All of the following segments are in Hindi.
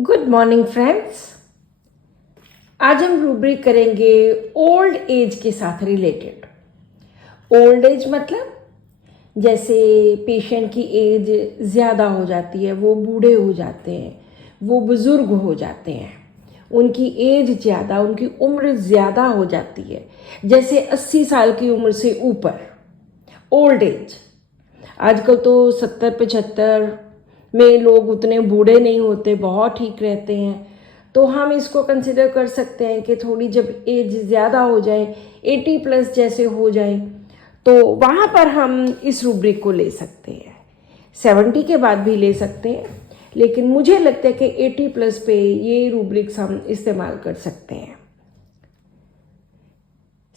Good morning friends. आज हम रूब्रिक करेंगे ओल्ड एज के साथ रिलेटेड। ओल्ड एज मतलब जैसे पेशेंट की एज ज़्यादा हो जाती है, वो बूढ़े हो जाते हैं, वो बुज़ुर्ग हो जाते हैं, उनकी एज ज़्यादा, उनकी उम्र ज़्यादा हो जाती है, जैसे 80 साल की उम्र से ऊपर ओल्ड एज। आजकल तो 70-75 में लोग उतने बूढ़े नहीं होते, बहुत ठीक रहते हैं। तो हम इसको कंसिडर कर सकते हैं कि थोड़ी जब एज ज़्यादा हो जाए, 80+ जैसे हो जाए, तो वहाँ पर हम इस रूब्रिक को ले सकते हैं। 70 के बाद भी ले सकते हैं, लेकिन मुझे लगता है कि 80+ पे ये रूब्रिक्स हम इस्तेमाल कर सकते हैं।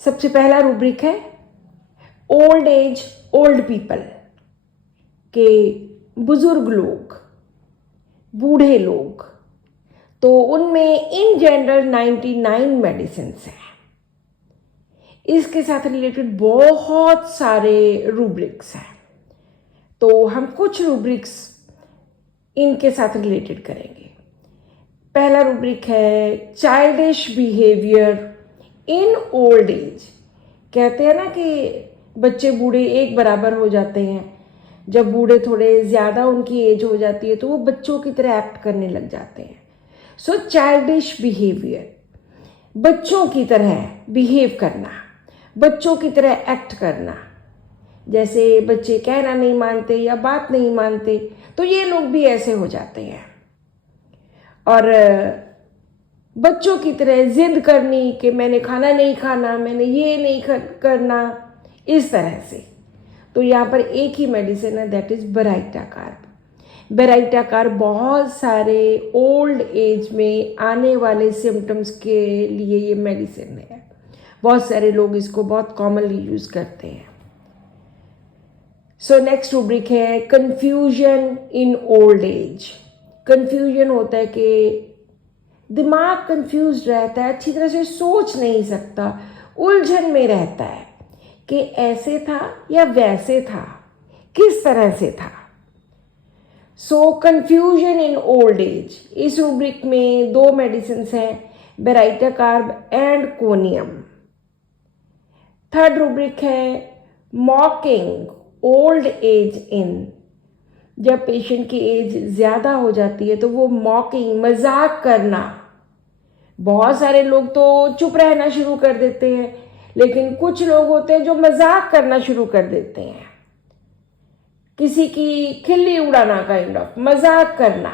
सबसे पहला रूब्रिक है ओल्ड एज, ओल्ड पीपल के बुजुर्ग लोग, बूढ़े लोग। तो उनमें इन जनरल 99 मेडिसिन्स हैं। इसके साथ रिलेटेड बहुत सारे रूब्रिक्स हैं, तो हम कुछ रूब्रिक्स इनके साथ रिलेटेड करेंगे। पहला रूब्रिक है childish behaviour in old as. कहते हैं ना कि बच्चे बूढ़े एक बराबर हो जाते हैं। जब बूढ़े थोड़े ज़्यादा उनकी एज हो जाती है तो वो बच्चों की तरह एक्ट करने लग जाते हैं। सो चाइल्डिश बिहेवियर, बच्चों की तरह बिहेव करना, बच्चों की तरह एक्ट करना। जैसे बच्चे कहना नहीं मानते या बात नहीं मानते, तो ये लोग भी ऐसे हो जाते हैं। और बच्चों की तरह जिद करनी कि मैंने खाना नहीं खाना, मैंने ये नहीं करना, इस तरह से। तो यहाँ पर एक ही मेडिसिन है, दैट इज बेराइटाकार्ब। बेराइटाकार्ब बहुत सारे ओल्ड एज में आने वाले सिम्टम्स के लिए ये मेडिसिन है। बहुत सारे लोग इसको बहुत कॉमनली यूज करते हैं। सो नेक्स्ट रूब्रिक है confusion in old as. Confusion होता है कि दिमाग कंफ्यूज रहता है, अच्छी तरह से सोच नहीं सकता, उलझन में रहता है कि ऐसे था या वैसे था, किस तरह से था। सो कंफ्यूजन इन ओल्ड एज। इस रूब्रिक में दो मेडिसिन हैं, बेराइटाकार्ब एंड कोनियम। थर्ड रूब्रिक है मॉकिंग ओल्ड एज इन। जब पेशेंट की एज ज़्यादा हो जाती है तो वो मॉकिंग, मजाक करना। बहुत सारे लोग तो चुप रहना शुरू कर देते हैं, लेकिन कुछ लोग होते हैं जो मजाक करना शुरू कर देते हैं, किसी की खिल्ली उड़ाना, काइंड ऑफ मजाक करना।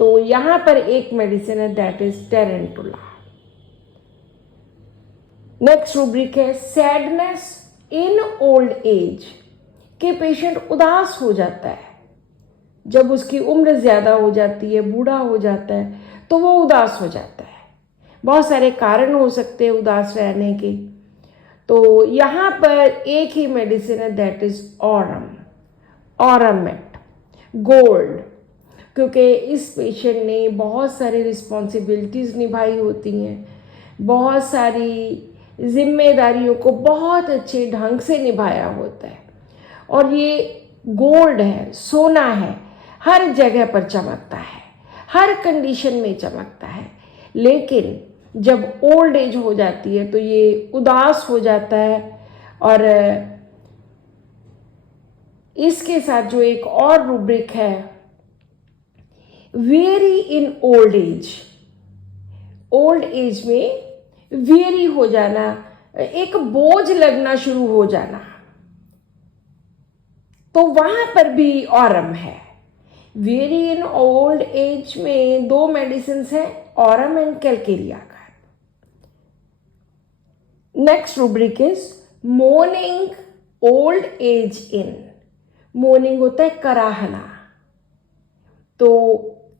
तो यहां पर एक मेडिसिन है, that is tarantula. Next rubric है सैडनेस इन ओल्ड एज। के पेशेंट उदास हो जाता है जब उसकी उम्र ज़्यादा हो जाती है, बूढ़ा हो जाता है, तो वो उदास हो जाता है। बहुत सारे कारण हो सकते हैं उदास रहने के। तो यहाँ पर एक ही मेडिसिन है, दैट इज ऑरमेट गोल्ड। क्योंकि इस पेशेंट ने बहुत सारी रिस्पॉन्सिबिलिटीज़ निभाई होती हैं, बहुत सारी जिम्मेदारियों को बहुत अच्छे ढंग से निभाया होता है, और ये गोल्ड है, सोना है, हर जगह पर चमकता है, हर कंडीशन में चमकता है। लेकिन जब ओल्ड एज हो जाती है तो ये उदास हो जाता है। और इसके साथ जो एक और रूब्रिक है very in old as. Old age में वेरी हो जाना, एक बोझ लगना शुरू हो जाना, तो वहां पर भी ऑरम है। वेरी इन ओल्ड एज में दो मेडिसिन हैं, ऑरम एंड कैलकेरिया का। Next rubric is moaning old age in. Moaning होता है कराहना। तो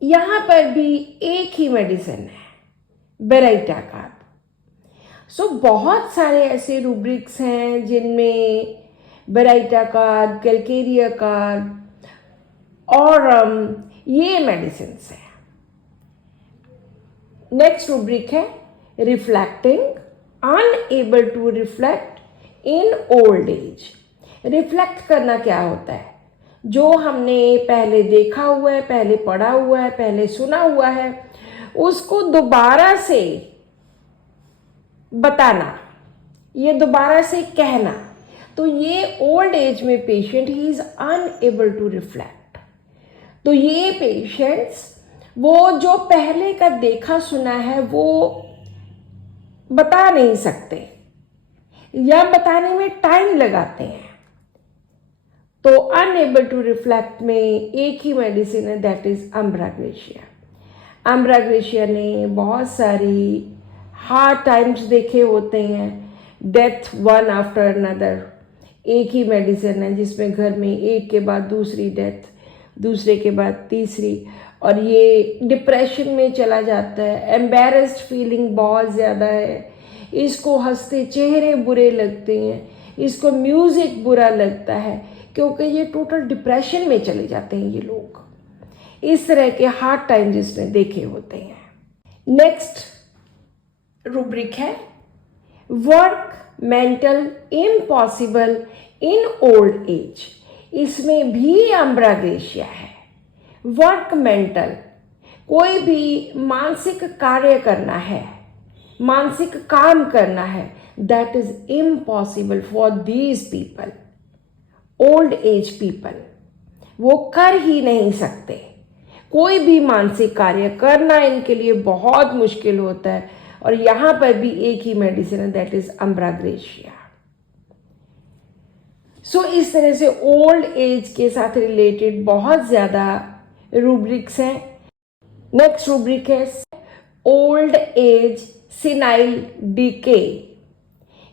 यहां पर भी एक ही मेडिसिन है, बेराइटाकार्ब। सो बहुत सारे ऐसे रूब्रिक्स हैं जिनमें बेराइटाकार्ब, कैलकेरियाकार्ब, ऑरम, ये मेडिसिन है। नेक्स्ट रूब्रिक है reflecting, unable to reflect in old age. Reflect करना क्या होता है? जो हमने पहले देखा हुआ है, पहले पढ़ा हुआ है, पहले सुना हुआ है, उसको दोबारा से बताना, ये दोबारा से कहना। तो ये ओल्ड एज में patient he is unable to reflect. तो ये पेशेंट्स वो जो पहले का देखा सुना है वो बता नहीं सकते या बताने में टाइम लगाते हैं। तो अनएबल टू रिफ्लेक्ट में एक ही मेडिसिन है, दैट इज अम्ब्राग्रेशिया। अम्ब्राग्रेशिया ने बहुत सारी हार्ड टाइम्स देखे होते हैं, डेथ वन आफ्टर अनदर। एक ही मेडिसिन है जिसमें घर में एक के बाद दूसरी डेथ, दूसरे के बाद तीसरी, और ये डिप्रेशन में चला जाता है। एम्बेरस्ड फीलिंग बहुत ज़्यादा है, इसको हंसते चेहरे बुरे लगते हैं, इसको म्यूज़िक बुरा लगता है, क्योंकि ये टोटल डिप्रेशन में चले जाते हैं ये लोग। इस तरह के हार्ड टाइम जिसने देखे होते हैं। नेक्स्ट रूब्रिक है वर्क मेंटल इम्पॉसिबल इन ओल्ड एज। इसमें भी अम्ब्राग्रेशिया है। वर्क मेंटल, कोई भी मानसिक कार्य करना है, मानसिक काम करना है, that is impossible for these people, old age people. वो कर ही नहीं सकते, कोई भी मानसिक कार्य करना इनके लिए बहुत मुश्किल होता है। और यहां पर भी एक ही मेडिसिन है, दैट इज अम्ब्राग्रेशिया। सो इस तरह से ओल्ड एज के साथ रिलेटेड बहुत ज्यादा रूब्रिक्स हैं। नेक्स्ट रूब्रिक है ओल्ड एज सिनाइल डीके।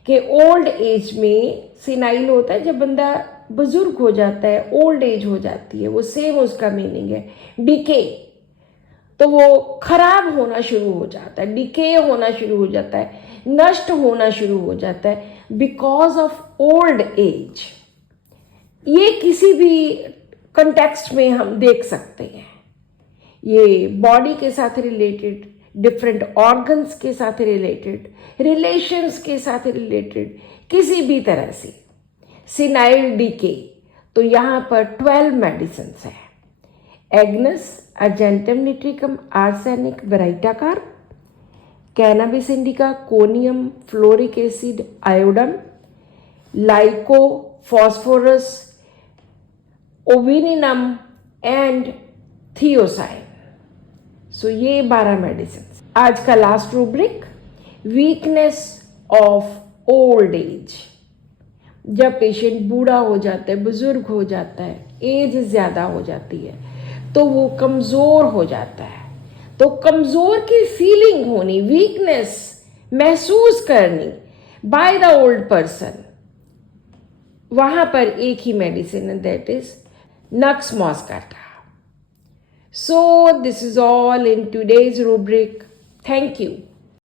के ओल्ड एज में सिनाइल होता है जब बंदा बुजुर्ग हो जाता है, ओल्ड एज हो जाती है, वो सेम उसका मीनिंग है। डीके तो वो खराब होना शुरू हो जाता है, डीके होना शुरू हो जाता है, नष्ट होना शुरू हो जाता है बिकॉज ऑफ ओल्ड एज। ये किसी भी कंटेक्स्ट में हम देख सकते हैं। ये बॉडी के साथ रिलेटेड, डिफरेंट ऑर्गन्स के साथ रिलेटेड, रिलेशंस के साथ रिलेटेड, किसी भी तरह से सिनाइल डीके। तो यहाँ पर 12 मेडिसिन है। Agnus argentum nitricum arsenic baryta carb, cannabis indica conium fluoric acid iodum, lyco phosphorus ovininum and thiosine. So ये 12 मेडिसिन। आज का last rubric weakness of old age. जब पेशेंट बूढ़ा हो जाता है, बुजुर्ग हो जाता है, एज ज़्यादा हो जाती है, तो वो कमज़ोर हो जाता है। तो कमज़ोर की फीलिंग होनी, वीकनेस महसूस करनी बाय द ओल्ड पर्सन, वहाँ पर एक ही मेडिसिन है, that is nux moschata. So this is all in today's rubric. Thank you.